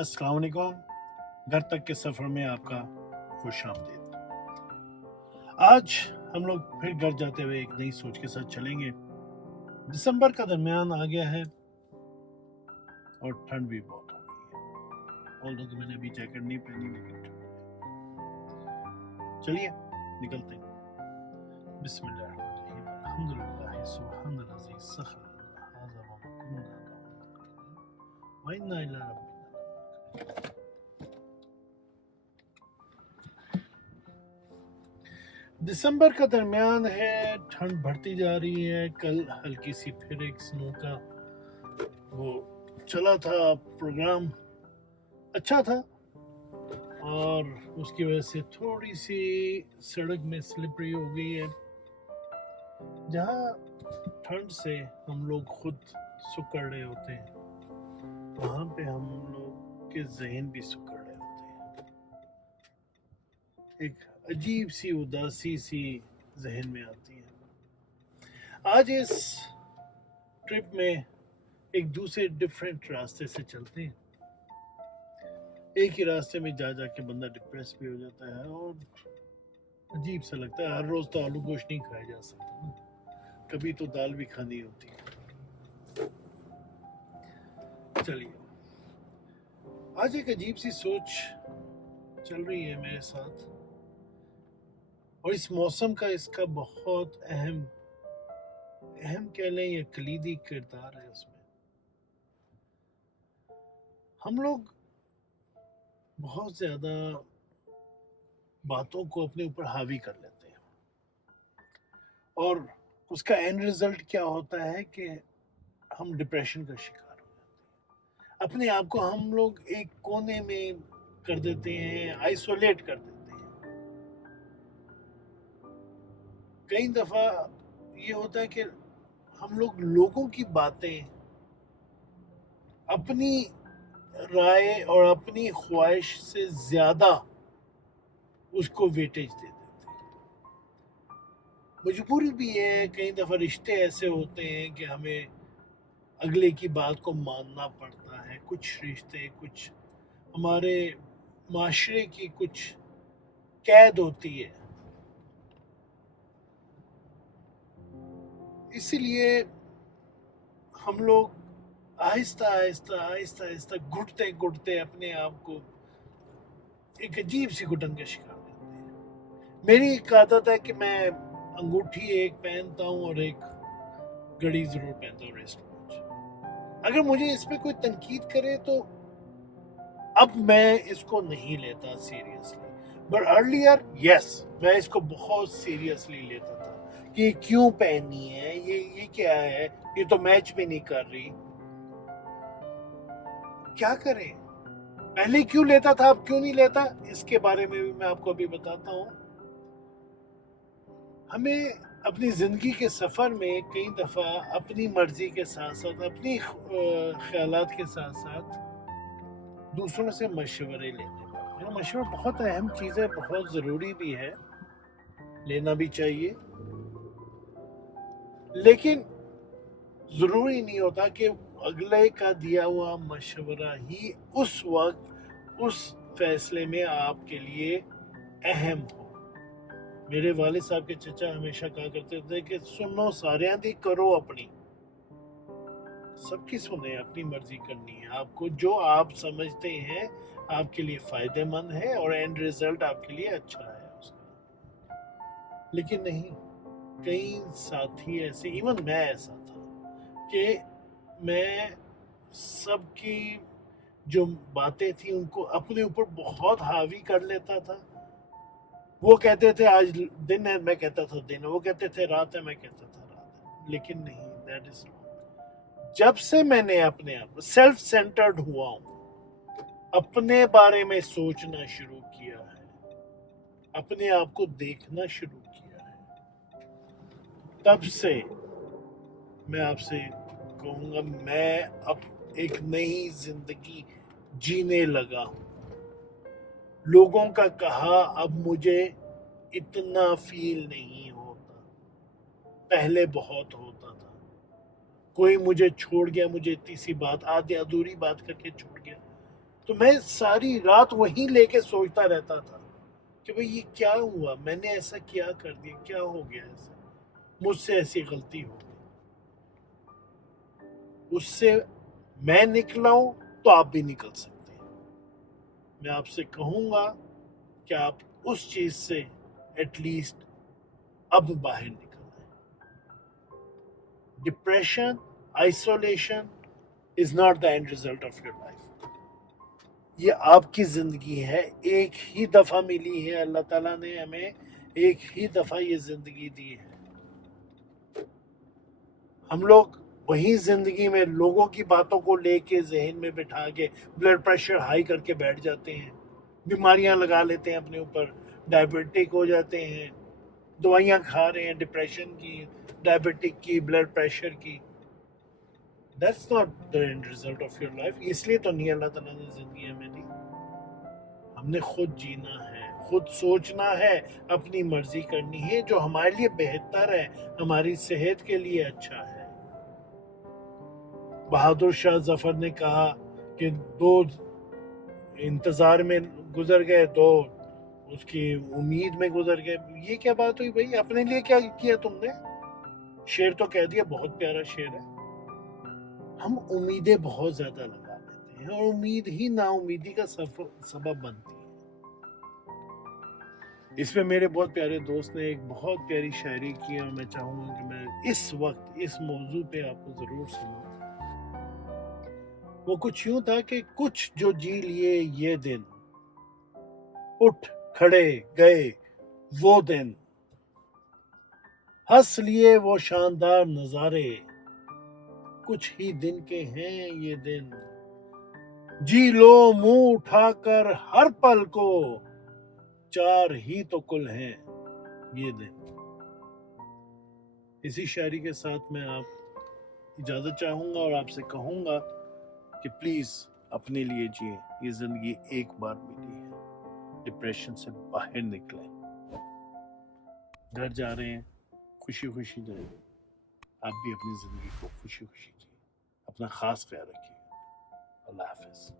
अस्सलाम वालेकुम। घर तक के सफ़र में आपका खुश आमदीद। आज हम लोग फिर घर जाते हुए एक नई सोच के साथ चलेंगे। दिसंबर का दरमियान आ गया है और ठंड भी बहुत हो गई है। ऑल्दो कि मैंने अभी जैकेट नहीं पहनी, लेकिन चलिए निकलते हैं। बिस्मिल्लाहिर्रहमानिर्रहीम, अल्हम्दुलिल्लाह, सुब्हानल अज़ीज़, सख़र हाज़ा व मा कुन्ना व इन्ना इला रब्बिना। दिसंबर का दरमियान है, ठंड बढ़ती जा रही है। कल हल्की सी फिर एक स्नो का वो चला था, प्रोग्राम अच्छा था और उसकी वजह से थोड़ी सी सड़क में स्लिपरी हो गई है। जहाँ ठंड से हम लोग खुद सुकड़ रहे होते हैं, वहाँ पे हम लोग के जहन भी सुकड़ रहे होते हैं। एक अजीब सी उदासी सी जहन में आती है। आज इस ट्रिप में एक दूसरे डिफरेंट रास्ते से चलते हैं। एक ही रास्ते में जा के बंदा डिप्रेस भी हो जाता है और अजीब सा लगता है। हर रोज तो आलू गोश्त नहीं खाया जा सकता, कभी तो दाल भी खानी होती है। चलिए, आज एक अजीब सी सोच चल रही है मेरे साथ और इस मौसम का इसका बहुत अहम कह लें या कलीदी किरदार है उसमें। हम लोग बहुत ज्यादा बातों को अपने ऊपर हावी कर लेते हैं और उसका एंड रिजल्ट क्या होता है कि हम डिप्रेशन का शिकार हो जाते हैं। अपने आप को हम लोग एक कोने में कर देते हैं, आइसोलेट कर देते हैं। कई दफा ये होता है कि हम लोग लोगों की बातें अपनी राय और अपनी ख्वाहिश से ज्यादा उसको वेटेज दे देते हैं। मजबूरी भी है, कई दफा रिश्ते ऐसे होते हैं कि हमें अगले की बात को मानना पड़ता है। कुछ रिश्ते, कुछ हमारे माशरे की कुछ कैद होती है। इसीलिए हम लोग आहिस्ता आहिस्ता घुटते घुटते अपने आप को एक अजीब सी घुटन का शिकार करते हैं। मेरी एक आदत है कि मैं अंगूठी एक पहनता हूँ और एक घड़ी जरूर पहनता हूँ, रिस्ट वॉच। अगर मुझे इस पे कोई तनकीद करे तो अब मैं इसको नहीं लेता सीरियसली, बट अर्लियर यस, मैं इसको बहुत सीरियसली लेता था कि ये क्यों पहननी है, ये क्या है, ये तो मैच भी नहीं कर रही। क्या करें? पहले क्यों लेता था, अब क्यों नहीं लेता, इसके बारे में भी मैं आपको अभी बताता हूँ। हमें अपनी जिंदगी के सफर में कई दफा अपनी मर्जी के साथ साथ, अपनी ख्यालात के साथ साथ दूसरों से मशवरे लेने पड़ते हैं। मशवरा बहुत अहम चीज़ है, बहुत ज़रूरी भी है, लेना भी चाहिए, लेकिन ज़रूरी नहीं होता कि अगले का दिया हुआ मशवरा ही उस वक्त उस फैसले में आपके लिए अहम हो। मेरे वालिद साहब के चचा हमेशा कहा करते थे कि सुनो सारियां दी, करो अपनी। सबकी सुने, अपनी मर्जी करनी है आपको। जो आप समझते हैं आपके लिए फायदेमंद है और एंड रिजल्ट आपके लिए अच्छा है उसका। लेकिन नहीं, कई साथी ऐसे, इवन मैं ऐसा था कि मैं सबकी जो बातें थी उनको अपने ऊपर बहुत हावी कर लेता था। वो कहते थे आज दिन है, मैं कहता था दिन है। वो कहते थे रात है, मैं कहता था रात है। लेकिन नहीं, दैट इज रॉन्ग। जब से मैंने अपने आप सेल्फ सेंटर्ड हुआ हूं, अपने बारे में सोचना शुरू किया है, अपने आप को देखना शुरू किया है, तब से میں آپ سے کہوں گا میں اب ایک نئی زندگی جینے لگا ہوں. لوگوں کا کہا اب مجھے اتنا فیل نہیں ہوتا، پہلے بہت ہوتا تھا. کوئی مجھے چھوڑ گیا، مجھے اتنی سی بات، آدھی ادھوری بات کر کے چھوڑ گیا، تو میں ساری رات وہیں لے کے سوچتا رہتا تھا کہ بھئی یہ کیا ہوا، میں نے ایسا کیا کر دیا، کیا ہو گیا ایسا، مجھ سے ایسی غلطی ہو گئی. اس سے میں نکلا ہوں تو آپ بھی نکل سکتے ہیں. میں آپ سے کہوں گا کہ آپ اس چیز سے ایٹ لیسٹ اب باہر نکل آئیں. Depression, isolation is not the and result of your life. یہ آپ کی زندگی ہے، ایک ہی دفعہ ملی ہے، اللہ تعالیٰ نے ہمیں ایک ہی دفعہ یہ زندگی دی ہے. ہم لوگ وہی زندگی میں لوگوں کی باتوں کو لے کے ذہن میں بٹھا کے بلڈ پریشر ہائی کر کے بیٹھ جاتے ہیں، بیماریاں لگا لیتے ہیں اپنے اوپر، ڈائبٹک ہو جاتے ہیں، دوائیاں کھا رہے ہیں ڈپریشن کی، ڈائبٹک کی، بلڈ پریشر کی. That's not the end result of your life. اس لیے تو نہیں اللہ تعالیٰ نے زندگی ہمیں دی. ہم نے خود جینا ہے، خود سوچنا ہے، اپنی مرضی کرنی ہے، جو ہمارے لیے بہتر ہے، ہماری صحت کے لیے اچھا ہے. بہادر شاہ ظفر نے کہا کہ دو انتظار میں گزر گئے، دو اس کی امید میں گزر گئے. یہ کیا بات ہوئی بھائی، اپنے لیے کیا کیا تم نے؟ شعر تو کہہ دیا، بہت پیارا شعر ہے. ہم امیدیں بہت زیادہ لگا لیتے ہیں، اور امید ہی نا امیدی کا سبب بنتی ہے. اس میں میرے بہت پیارے دوست نے ایک بہت پیاری شاعری کی، اور میں چاہوں گا کہ میں اس وقت اس موضوع پہ آپ کو ضرور سناؤں. وہ کچھ یوں تھا کہ کچھ جو جی لیے یہ دن، اٹھ کھڑے گئے وہ دن، ہنس لیے وہ شاندار نظارے، کچھ ہی دن کے ہیں یہ دن، جی لو منہ اٹھا کر ہر پل کو، چار ہی تو کل ہیں یہ دن. اسی شاعری کے ساتھ میں آپ اجازت چاہوں گا اور آپ سے کہوں گا کہ پلیز اپنے لیے جیے. یہ زندگی ایک بار ملی ہے. ڈپریشن سے باہر نکلیں. گھر جا رہے ہیں، خوشی خوشی جائیں. آپ بھی اپنی زندگی کو خوشی خوشی جیے. اپنا خاص خیال رکھیے. اللہ حافظ.